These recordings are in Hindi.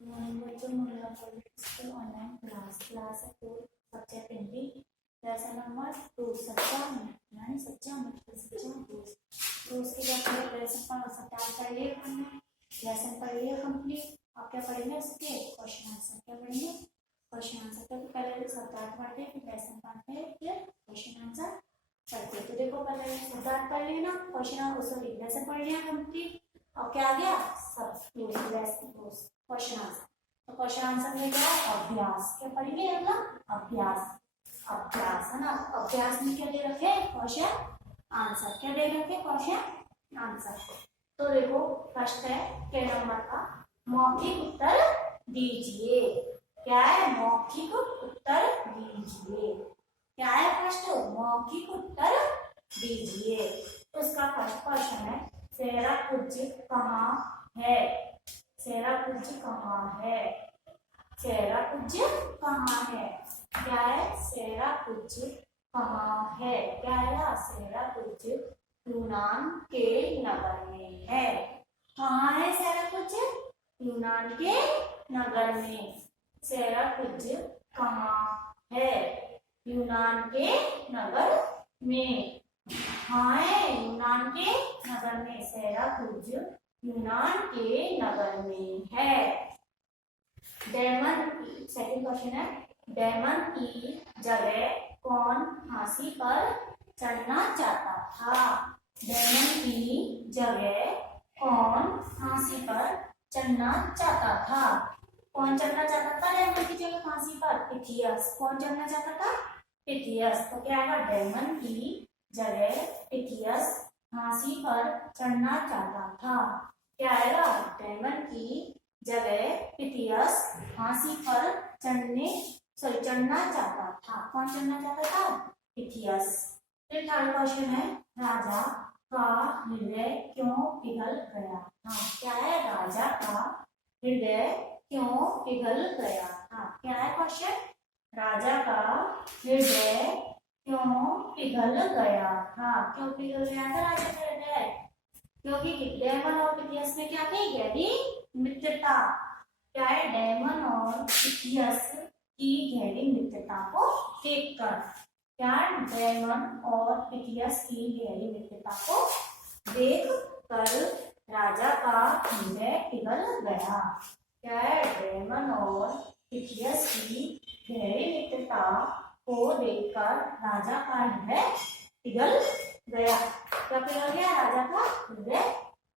बच्चों मुल्ला स्कूल ऑनलाइन क्लास है 4 सब्जेक्ट हिंदी लेसन नंबर 2 सच्चा यानी सच्चा मतलब सच्चा दोस्त के बाद पहले लेसन पर सप्ताह कर लिए हमने लेसन पढ़ लिया कंप्लीट। अब क्या पढ़ेंगे उसके क्वेश्चन आंसर। क्या पढ़ेंगे क्वेश्चन आंसर। तो पहले सप्ताह पढ़ते हैं फिर लेसन पढ़ते हैं फिर क्वेश्चन आंसर पढ़ते। तो देखो पहले सप्ताह पढ़ लिया ना क्वेश्चन सॉरी लेसन पढ़ लिया कंप्लीट। अब क्या आ गया सब क्वेश्चन आंसर। तो क्वेश्चन आंसर में क्या है अभ्यास। क्या पढ़ेंगे मतलब अभ्यास अभ्यास है ना। अभ्यास में क्या दे रखे क्वेश्चन आंसर। क्या दे रखे क्वेश्चन आंसर। तो देखो फर्स्ट है के नंबर का मौखिक उत्तर दीजिए। क्या है मौखिक उत्तर दीजिए। क्या है फर्स्ट मौखिक उत्तर दीजिए। तो इसका फर्स्ट क्वेश्चन है सेराकुंज कहाँ है। सेराकुंज कहाँ है। सेराकुंज कहाँ है। क्या है सेराकुंज कहाँ है। क्या है सेराकुंज यूनान के नगर में है। कहाँ है सेराकुंज यूनान के नगर में। सेराकुंज कहाँ है यूनान के नगर में। हाँ है यूनान के नगर में। सेराकुंज यूनान के नगर में है। डेमन सेकंड क्वेश्चन है डेमन की जगह कौन फांसी पर चढ़ना चाहता था। डेमन की जगह कौन फांसी पर चढ़ना चाहता था। कौन चढ़ना चाहता था डेमन की जगह फांसी पर। पिथियस। कौन चढ़ना चाहता था पिथियस। तो क्या आएगा डेमन की जगह पिथियस फांसी पर चढ़ना चाहता था। क्या आएगा डेमन की जगह पिथियस फांसी पर चढ़ना चाहता था। कौन चढ़ना चाहता था पिथियस। फिर थर्ड क्वेश्चन है राजा का हृदय क्यों पिघल गया था। क्या है राजा का हृदय क्यों पिघल गया था। क्या है क्वेश्चन राजा का हृदय क्यों पिघल गया था। क्यों पिघल गया था राजा का हृदय। क्योंकि डेमन और पिथियस में क्या थी गहरी मित्रता। क्या है डेमन और पिथियस की गहरी मित्रता को देखकर। क्या डेमन और पिथियस की गहरी मित्रता को देख कर राजा का हृदय पिघल गया। क्या है डेमन और पिथियस की गहरी मित्रता को देखकर राजा का हृदय पिघल गया। क्या पिघल गया राजा का हृदय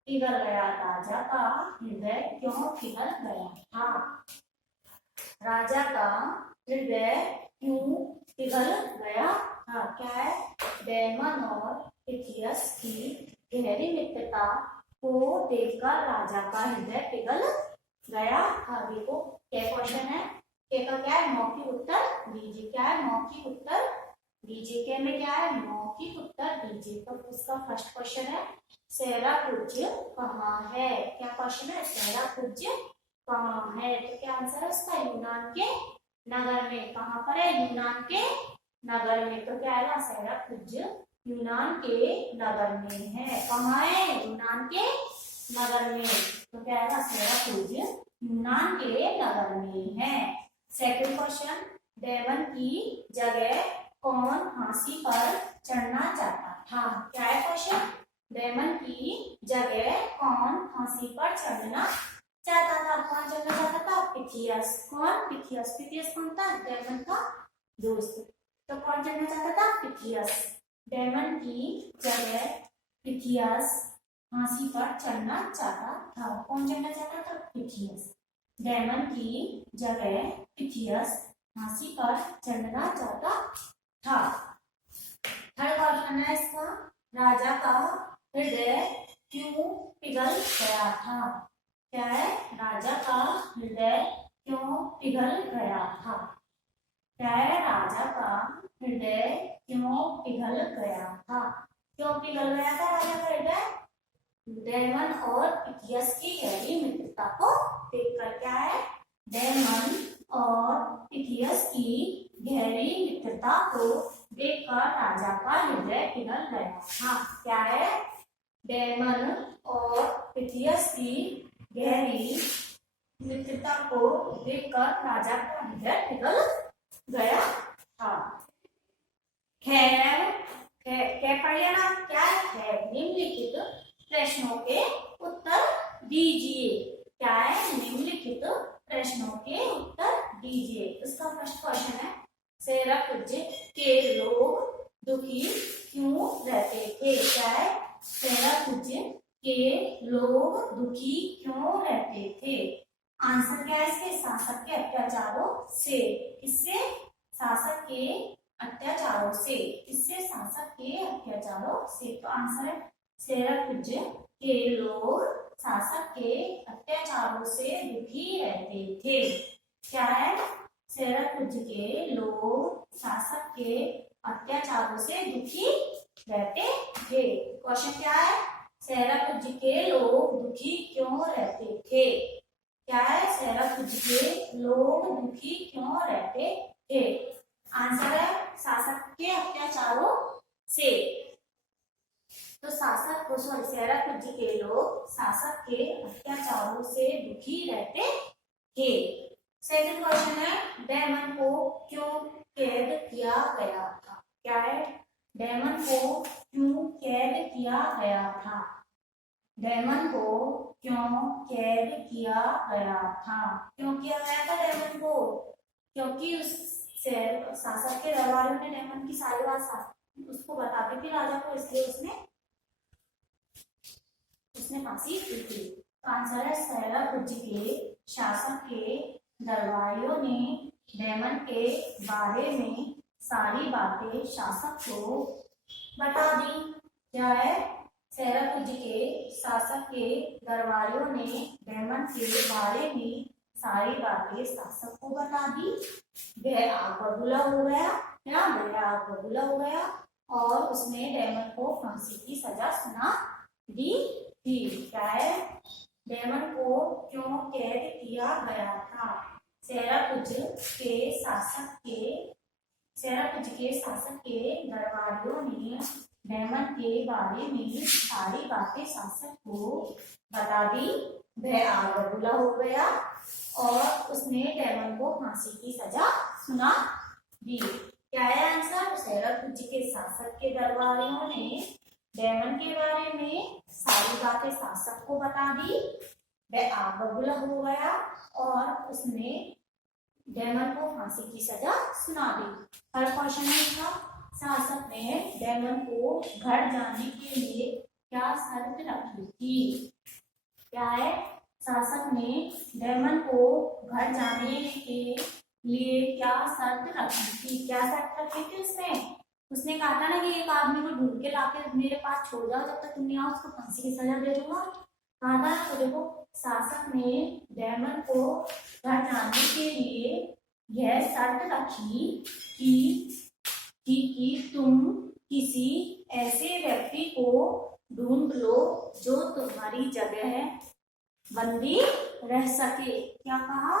पिघल गया। राजा का हृदय क्यों पिघल गया था। राजा का हृदय क्यों पिघल गया था। क्या है डेमन और पिथियस की गहरी मित्रता को देखकर राजा का हृदय पिघल गया था। देखो क्या क्वेश्चन है के का क्या है मौखिक उत्तर दीजिए। क्या है मौखिक उत्तर दीजिए। के में क्या है मौखिक उत्तर दीजिए। तो उसका फर्स्ट क्वेश्चन है सेराकुंज कहाँ है। क्या क्वेश्चन है सेराकुंज कहाँ है। तो क्या आंसर है उसका यूनान के नगर में। कहाँ पर है यूनान के नगर में। तो क्या आएगा सेराकुंज यूनान के नगर में है। कहाँ है यूनान के नगर में। तो क्या आएगा सेराकुंज यूनान के नगर में है। सेकंड क्वेश्चन डेमन की जगह कौन फांसी पर चढ़ना चाहता था। क्या है क्वेश्चन डेमन की जगह कौन फांसी पर चढ़ना चाहता था। कौन चढ़ना चाहता था पिथियस। कौन पिथियस। पिथियस कौन था डेमन का दोस्त। तो कौन चढ़ना चाहता था पिथियस। डेमन की जगह पिथियस फांसी पर चढ़ना चाहता था। कौन चढ़ना चाहता था पिथियस। डेमन की जगह पिथियस फांसी पर चढ़ना चाहता था। थर्ड क्वेश्चन है इसका राजा का हृदय क्यों पिघल गया था। क्या है राजा का हृदय क्यों पिघल गया था। क्या है राजा का हृदय क्यों पिघल गया था। क्यों पिघल गया था राजा का हृदय डेमन और पिथियस की गहरी मित्रता को देखकर। क्या है डेमन और पिथियस की गहरी मित्रता को देखकर राजा का हृदय पिघल गया था। क्या है डेमन और पिथियस की गहरी मित्रता को देखकर राजा का हृदय पिघल गया था। खैर क्या पढ़ लिया ना, क्या है, निम्नलिखित प्रश्नों के उत्तर दीजिए। क्या है, निम्नलिखित प्रश्नों के उत्तर दीजिए। इसका फर्स्ट क्वेश्चन है, सेराकुंज के लोग दुखी क्यों रहते थे? क्या है, सेराकुंज के लोग दुखी क्यों रहते थे? आंसर क्या है इसके, शासक के अत्याचारों से। किससे? शासक के अत्याचारों से। किससे? शासक के अत्याचारों से। तो आंसर है, सेराकुंज के लोग शासक के अत्याचारों से दुखी रहते थे। क्या है, सेराकुंज के लोग शासक के अत्याचारों से दुखी रहते थे। क्वेश्चन क्या है, सेराकुंज के लोग दुखी क्यों रहते थे? क्या है, सेराकुंज के लोग दुखी क्यों रहते थे? आंसर है, शासक के अत्याचारों से। तो शासक को, सॉरी, सेराकुंज के लोग शासक के अत्याचारों से दुखी रहते थे। सेकंड क्वेश्चन है, डेमन को क्यों कैद किया गया था? क्या है, डेमन को क्यों कैद किया गया था? डेमन को क्यों कैद किया गया था? क्यों किया गया था डेमन को? क्योंकि उस शासक के दरबारियों ने डेमन की सारी बात उसको बता दी थी राजा को, इसलिए उसने फांसी दी थी। आंसर है, सेराकुंज के शासक के दरबारियों ने डेमन के बारे में सारी बातें शासक को बता दी। क्या है, सेराकुंज के शासक के दरबारियों ने डेमन के बारे में सारी बातें शासक को बता दी। वह आग बबूला हो गया। क्या? वह आग बबूला हो गया और उसने डेमन को फांसी की सजा सुना दी थी। क्या है, डेमन को क्यों कैद किया गया था? सेराकुंज के शासक के दरबारियों ने डेमन के बारे में सारी बातें शासक को बता दी। वह आग बबूला हो गया और उसने डेमन को फांसी की सजा सुना दी। क्या है आंसर? सेराकुंज के शासक के दरबारियों ने डेमन के बारे में सारी बातें शासक को बता दी। वह आग बबूला हो गया और उसने डेमन को फांसी की सजा सुना दी। हर क्वेश्चन है इसका, शासक ने डेमन को घर जाने के लिए क्या शर्त रखी थी? क्या है, शासक ने डेमन को घर जाने के लिए क्या शर्त रखी थी? क्या शर्त रखी थी उसने कहा था ना कि एक आदमी को ढूंढ के लाके मेरे पास छोड़ जाओ, जब तक तुम नहीं आओ उसको फांसी की सजा दे दूंगा। कहा था। तो देखो, शासक ने डेमन को घर जाने के लिए यह शर्त रखी कि तुम किसी ऐसे व्यक्ति को ढूंढ लो जो तुम्हारी जगह बंदी रह सके। क्या कहा?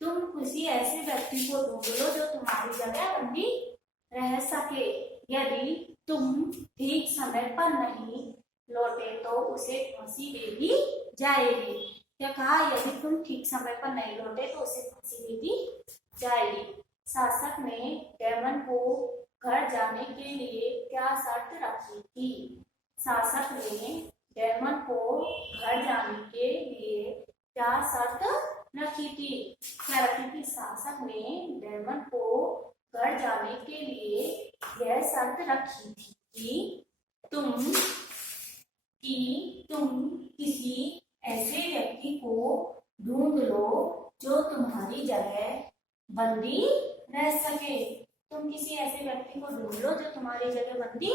तुम किसी ऐसे व्यक्ति को ढूंढ लो जो तुम्हारी जगह बंदी रह सके। यदि तुम ठीक समय पर नहीं लौटे तो उसे फांसी दे दी जाएगी। क्या कहा? यदि तुम ठीक समय पर नहीं लौटे तो उसे फांसी दे दी जाएगी। शासक ने डेमन को घर जाने के लिए क्या शर्त रखी थी? शासक ने डेमन को घर जाने के लिए क्या शर्त रखी थी? क्या रखी थी? शासक ने डेमन को घर जाने के लिए यह शर्त रखी थी कि तुम किसी ऐसे व्यक्ति को ढूंढ लो जो तुम्हारी जगह बंदी रह सके। तुम किसी ऐसे व्यक्ति को ढूंढ लो जो तुम्हारी जगह बंदी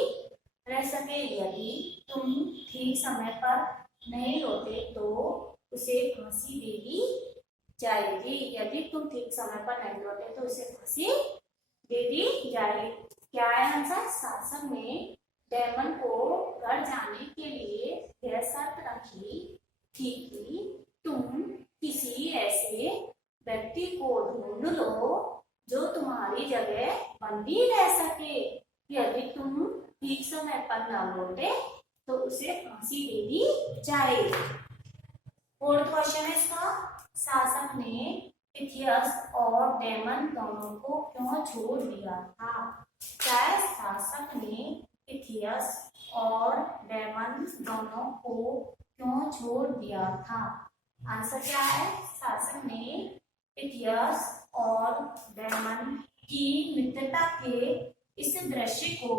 रह सके। यदि तुम ठीक समय पर नहीं लौटे तो उसे फांसी दे दी जाएगी। यदि तुम ठीक समय पर नहीं लौटे तो उसे फांसी दे दी जाएगी। क्या है आंसर? शासक ने डेमन को घर जाने के लिए यह शर्त रखी थी कि तुम किसी ऐसे व्यक्ति को ढूंढ लो जो तुम्हारी जगह बंदी रह सके। यदि तुम ठीक समय पर न लौटे तो उसे फांसी दे दी जाएगी। फोर्थ क्वेश्चन है इसका, शासक ने पिथियस और डेमन दोनों को क्यों छोड़ दिया था? क्या है? शासक ने पिथियस और डेमन दोनों को क्यों छोड़ दिया था? आंसर क्या है? शासक ने पिथियस और डेमन की मित्रता के इस दृश्य को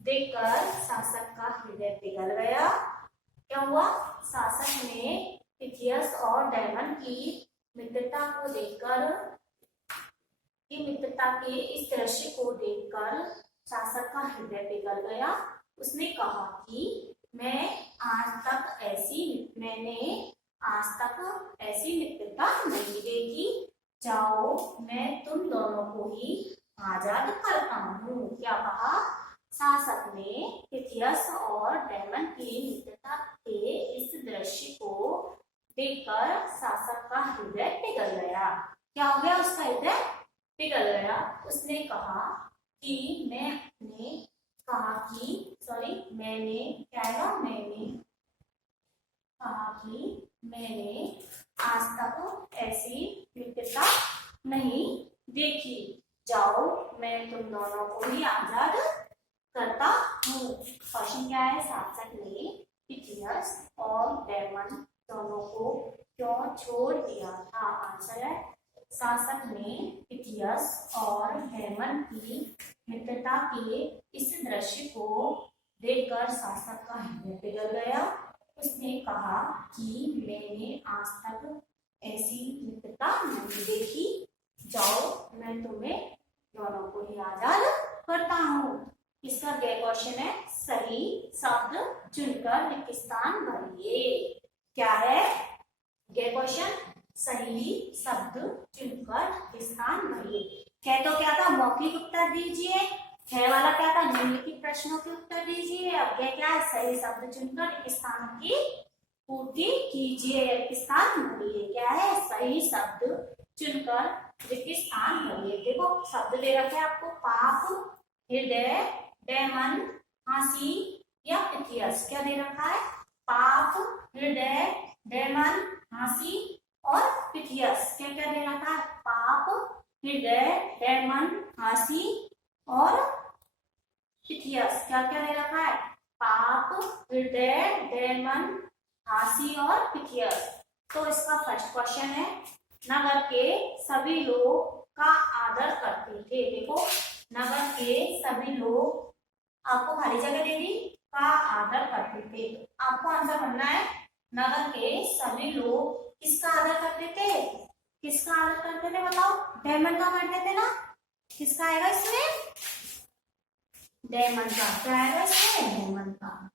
देखकर शासक का हृदय पिघल गया। क्या हुआ? शासक ने पिथियस और डेमन की मित्रता को देखकर, की मित्रता के इस दृश्य को देखकर शासक का हृदय पिघल गया। उसने कहा कि मैंने आज तक ऐसी मित्रता नहीं देखी। जाओ, मैं तुम दोनों को ही आजाद करता हूँ। क्या कहा? शासक ने पिथियस और डेमन की मित्रता के इस दृश्य को देखकर शासक का हृदय पिघल गया। क्या हो गया? उसका हृदय पिघल गया। उसने कहा कि मैंने कहा कि मैंने आज तक ऐसी मित्रता नहीं देखी। जाओ, मैं तुम दोनों को ही आजाद करता हूँ। क्वेश्चन क्या है? शासक ने पिथियस और डेमन दोनों को क्यों छोड़ दिया था? आंसर है, शासक ने पिथियस और डेमन की मित्रता के इस दृश्य को देखकर शासक का हृदय पिघल गया। उसने कहा कि मैंने आज तक ऐसी मित्रता नहीं देखी। जाओ, मैं तुम्हें दोनों को ही आजाद करता हूँ। इसका गे क्वेश्चन है, सही शब्द चुनकर रिक्त स्थान भरिए। क्या है गे क्वेश्चन? सही शब्द चुनकर रिक्त स्थान भरिए। कह तो क्या था? मौखिक उत्तर दीजिए। है वाला क्या था? निम्नलिखित प्रश्नों के उत्तर दीजिए। अब ये क्या है? सही शब्द चुनकर रिक्त स्थानों की पूर्ति कीजिए, रिक्त स्थान भरिए। क्या है? सही शब्द चुनकर रिक्त स्थान भरिए। देखो शब्द दे रखे आपको, पाप, हृदय, डेमन, फांसी या पिथियस। क्या दे रखा है? पाप, हृदय, डेमन, फांसी और पिथियस। क्या क्या दे रखा है? पाप, हृदय, डेमन, फांसी और पिथियस। क्या क्या दे रखा है? पाप, हृदय, डेमन, फांसी और पिथियस। तो इसका फर्स्ट क्वेश्चन है, नगर के सभी लोग का आदर करते थे। देखो, नगर के सभी लोग, आपको खाली जगह दे दी, का आदर करते थे। आपको आंसर बनना है, नगर के सभी लोग किसका आदर करते थे? किसका आदर करते थे? बताओ। डेमन का करते थे ना? किसका आएगा इसमें? डेमन का। क्या आएगा इसमें? डेमन का।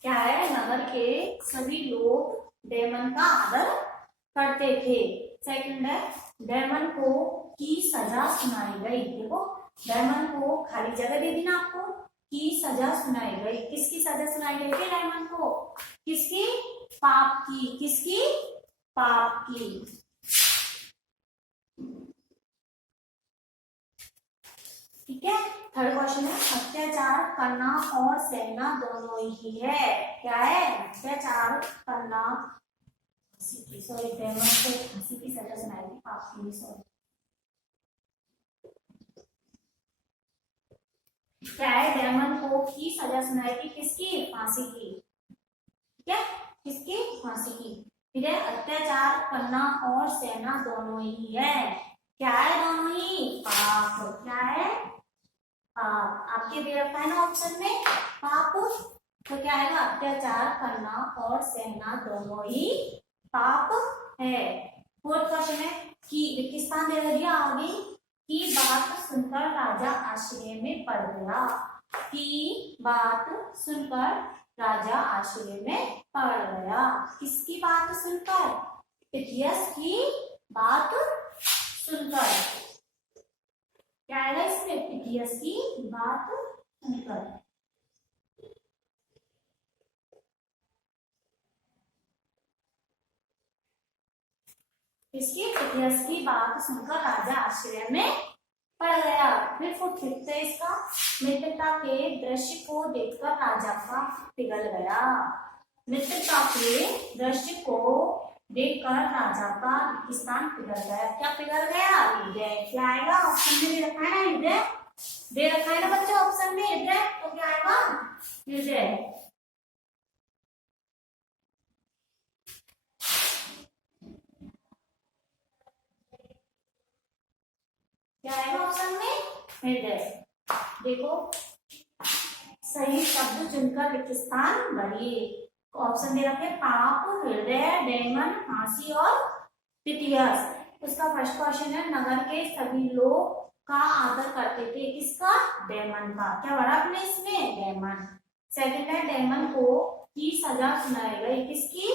क्या है? नगर के सभी लोग डेमन का आदर करते थे। सेकंड है, डेमन को की सजा सुनाई गई। देखो, डेमन को खाली जगह दे दी ना आपको, की सजा सुनाई गई। किसकी सजा सुनाई गई थी डेमन को? किसकी? पाप की। किसकी? पाप की। ठीक है। थर्ड क्वेश्चन है, अत्याचार करना और सहना दोनों ही है। क्या है? अत्याचार करना, सॉरी, डेमन को फांसी की सजा सुनाई थी, पाप की। सॉरी, क्या है? डेमन को की सजा सुनाई थी, किसकी? फांसी की। ठीक है, किसकी? फांसी की। ठीक है, अत्याचार करना और सहना दोनों ही है। क्या है? दोनों ही पाप। क्या है? पाप। आपके दे रखा है ना ऑप्शन में पाप, तो क्या आएगा? अत्याचार करना और सहना दोनों ही पाप है। फोर्थ क्वेश्चन है कि रिक्त स्थान दे दिया आगे, की बात सुनकर राजा आश्चर्य में पड़ गया। की बात सुनकर राजा आश्चर्य में पड़ गया। किसकी बात सुनकर? पिथियस की बात सुनकर। क्या आएगा इसमें? पिथियस की बात सुनकर। इसकी पिथियस की बात सुनकर राजा आश्चर्य में पड़ गया। फिर फिफ्थ है इसका, मित्रता के दृश्य को देखकर राजा का पिघल गया। मित्रता के दृश्य को देखकर राजा का स्थान पिघल गया। क्या पिघल गया? हृदय। क्या आएगा? ऑप्शन में दे रखा है ना हृदय, दे रखा है ना बच्चों ऑप्शन में हृदय, तो क्या आएगा? हृदय। क्या आएगा ऑप्शन में? हृदय। देखो सही शब्द चुनकर रिक्त स्थान भरिए। ऑप्शन दे रखे पाप, हृदय, डेमन, फांसी और तितियस। उसका फर्स्ट क्वेश्चन है, नगर के सभी लोग का आदर करते थे। किसका? डेमन का। क्या पढ़ा आपने इसमें? डेमन। सेकंड है, डेमन को की सजा सुनाई गई। किसकी?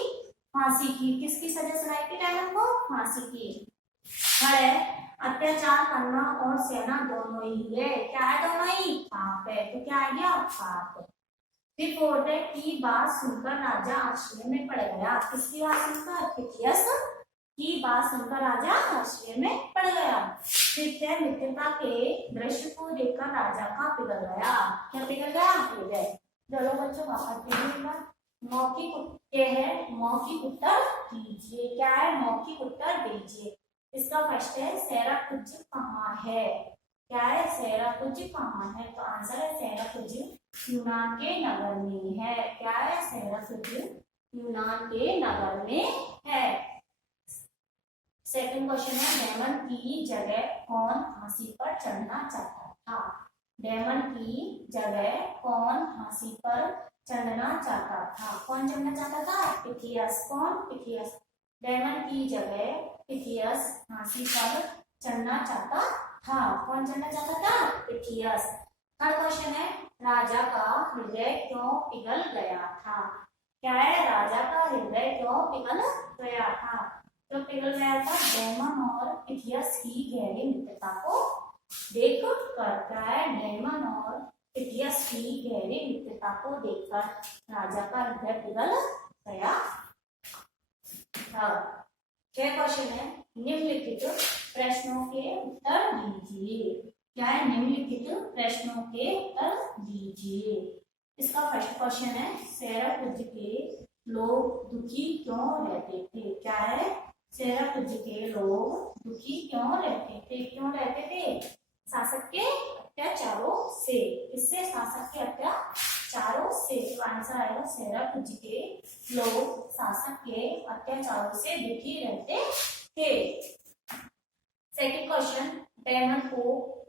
फांसी की। किसकी सजा सुनाई थी डेमन को? फांसी की। है अत्याचार करना और सहना दोनों ही है। क्या है? दोनों ही पाप है। तो क्या आ गया? पाप। फिर फोर्थ है, की बात सुनकर राजा आश्चर्य में पड़ गया। किसकी बात सुनकर? पिथियस की बात सुनकर राजा आश्चर्य में पड़ गया। फिफ्थ है, मित्रता के दृश्य को देखकर राजा का पिघल गया। क्या पिघल गया? हृदय। चलो बच्चों वापस मौखिक है, मौखिक उत्तर दीजिए। क्या है? मौखिक उत्तर दीजिए। इसका फर्स्ट है, सेराकुंज कहाँ है? क्या है? सेराकुंज कहाँ है? तो आंसर है सेराकुंज यूनान के नगर में है। क्या है? सेराकुंज यूनान के नगर में है। सेकंड क्वेश्चन है, डेमन की जगह कौन फांसी पर चढ़ना चाहता था? डेमन की जगह कौन फांसी पर चढ़ना चाहता था? कौन चढ़ना चाहता था? पिथियस। कौन? पिथियस। डेमन की जगह पिथियस फांसी पर चढ़ना चाहता था। कौन चढ़ना चाहता था? पिथियस। थर्ड क्वेश्चन है, राजा का हृदय क्यों पिघल गया था? क्या है? राजा का हृदय क्यों पिघल गया था? तो पिघल गया था डेमन और पिथियस की गहरी मित्रता को देख कर। क्या है? डेमन और पिथियस की गहरी मित्रता को देखकर राजा का हृदय पिघल गया था। क्या क्वेश्चन है, निम्नलिखित प्रश्नों के उत्तर दीजिए। क्या है? निम्नलिखित प्रश्नों के उत्तर दीजिए। इसका फर्स्ट क्वेश्चन है, सेराकुंज के लोग दुखी क्यों रहते थे? क्या है? सेराकुंज के लोग दुखी क्यों रहते थे? क्यों रहते थे? शासक के अत्याचारों से। किससे? शासक के अत्याचारों से। तो आंसर आएगा सेराकुंज के लोग शासक के अत्याचारों से दुखी रहते थे। सेकंड क्वेश्चन, डेमन को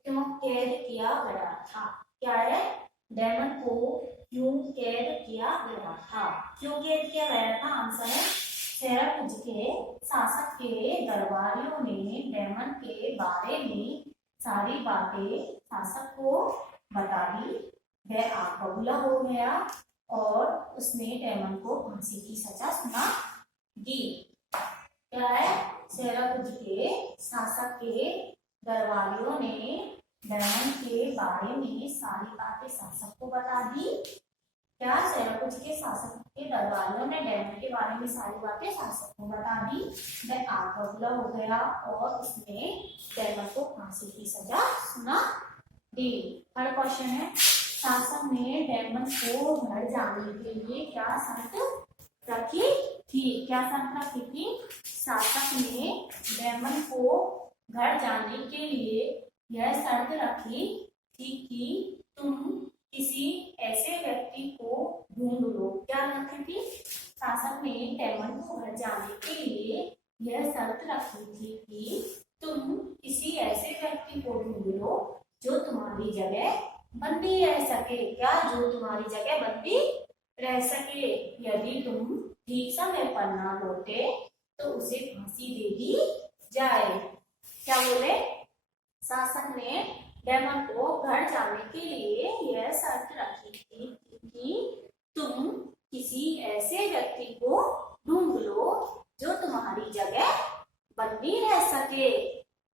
क्यों कैद किया गया था? क्या है? डेमन को क्यों कैद किया गया था? क्यों कैद किया गया था? आंसर है सेराकुंज के शासक के दरबारियों ने डेमन के बारे में सारी बातें शासक को बता दी। वह आग बबूला हो गया और उसने डेमन को फांसी की सजा सुना दी। क्या है? सेराकुंज के शासक के दरबारियों ने डेमन के बारे में सारी बातें शासक को बता दी। क्या? सेराकुंज के शासक के दरबारियों ने डेमन के बारे में सारी बातें शासक को बता दी। वह आग बबूला हो गया और उसने डेमन को फांसी की सजा सुना दी। थर्ड क्वेश्चन है, शासक ने डेमन को घर जाने के लिए क्या शर्त रखी थी? क्या शर्त रखी थी? शासक ने डेमन को घर जाने के लिए यह शर्त रखी थी कि तुम किसी ऐसे व्यक्ति को ढूंढ लो। क्या रखी थी? शासक ने डेमन को घर जाने के लिए यह शर्त रखी थी कि तुम किसी ऐसे व्यक्ति को ढूंढ लो जो तुम्हारी जगह बंदी रह सके। क्या? जो तुम्हारी जगह बंदी रह सके। यदि तुम ठीक समय पर ना लौटे तो उसे फांसी दे दी जाए। क्या बोले? शासक ने डेमन को घर जाने के लिए यह शर्त रखी थी कि तुम किसी ऐसे व्यक्ति को ढूंढ लो जो तुम्हारी जगह बंदी रह सके।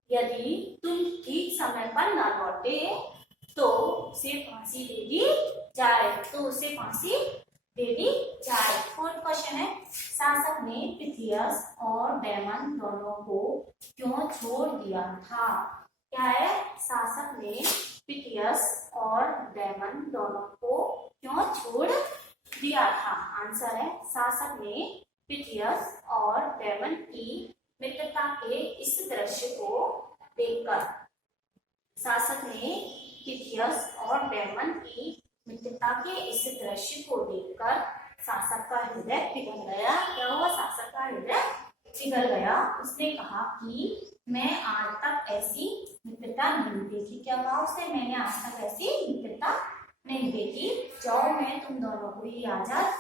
यदि तुम ठीक समय पर न लौटे तो उसे फांसी दे दी जाए। तो उसे फांसी दे दी जाए। फोर्थ क्वेश्चन है, शासक ने पिथियस और डेमन दोनों को क्यों छोड़ दिया था? क्या है, शासक ने पिथियस और डेमन दोनों को क्यों छोड़ दिया था? आंसर है, शासक ने पिथियस और डेमन की मित्रता के इस दृश्य को देखकर, शासक ने पिथियस और डेमन की मित्रता के इस दृश्य को देखकर शासक का हृदय पिघल गया। क्या हुआ? शासक का हृदय पिघल गया। उसने कहा कि मैं आज तक ऐसी मित्रता नहीं देखी। क्या कहा उसने? मैंने आज तक ऐसी मित्रता नहीं देखी। जाओ, मैं तुम दोनों को ही आजाद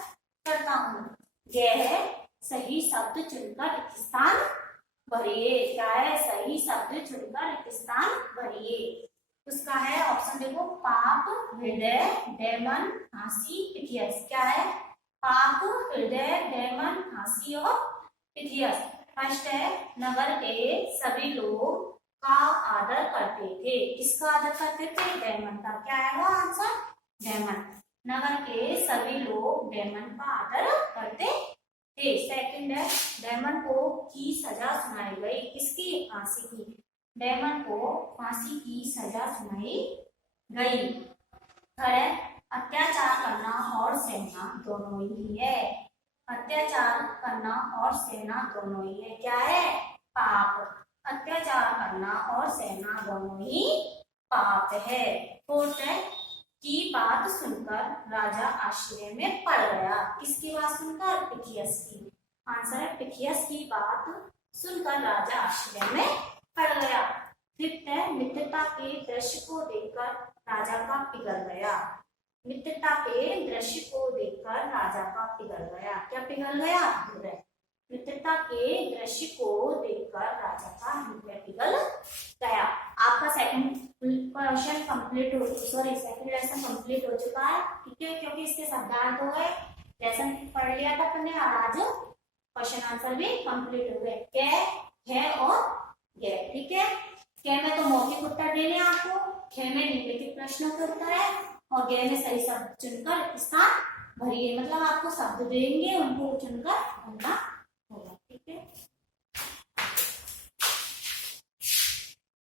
करता हूँ। यह सही शब्द चुनकर रिक्त स्थान भरिए। क्या है? सही शब्द चुनकर रिक्त स्थान भरिए। उसका है ऑप्शन देखो, पाप, हृदय, डेमन, फांसी, पिथियस। क्या है? पाप, हृदय, डेमन, फांसी और पिथियस। फर्स्ट है, नगर के सभी लोग का आदर करते थे। किसका आदर करते थे? डेमन का। क्या है वो आंसर? डेमन। नगर के सभी लोग डेमन का आदर करते थे। सेकंड है, डेमन को की सजा सुनाई गई। किसकी? फांसी की। डेमन को फांसी की सजा सुनाई गई। थर्ड है, अत्याचार करना और सहना दोनों ही है। अत्याचार करना और सहना दोनों ही है। क्या है? पाप। अत्याचार करना और सहना दोनों ही पाप है। फोर्थ है, की बात सुनकर राजा आश्चर्य में पड़ गया। किसकी बात सुनकर? पिथियस की। आंसर है, पिथियस की बात सुनकर राजा आश्चर्य में पड़ गया। फिफ्थ है, मित्रता के दृश्य को देखकर राजा का पिघल गया। मित्रता के दृश्य को देखकर राजा का पिघल गया। क्या पिघल गया? हृदय। मित्रता के दृश्य को देखकर राजा का हृदय पिघल गया। आपका सेकंड क्वेश्चन कंप्लीट हो, सॉरी सेकंड लेसन कंप्लीट हो चुका है। ठीक है, क्योंकि इसके शब्दार्थ हो गए, लेसन पढ़ लिया था अपने, और आज क्वेश्चन आंसर भी कंप्लीट हो गए। कै, है और गे। ठीक है, कै में तो मौखिक उत्तर देने आपको, खे में निम्नलिखित प्रश्नों के उत्तर है, और गे में सही शब्द चुनकर स्थान भरिए। मतलब आपको शब्द देंगे, उनको चुनकर भरना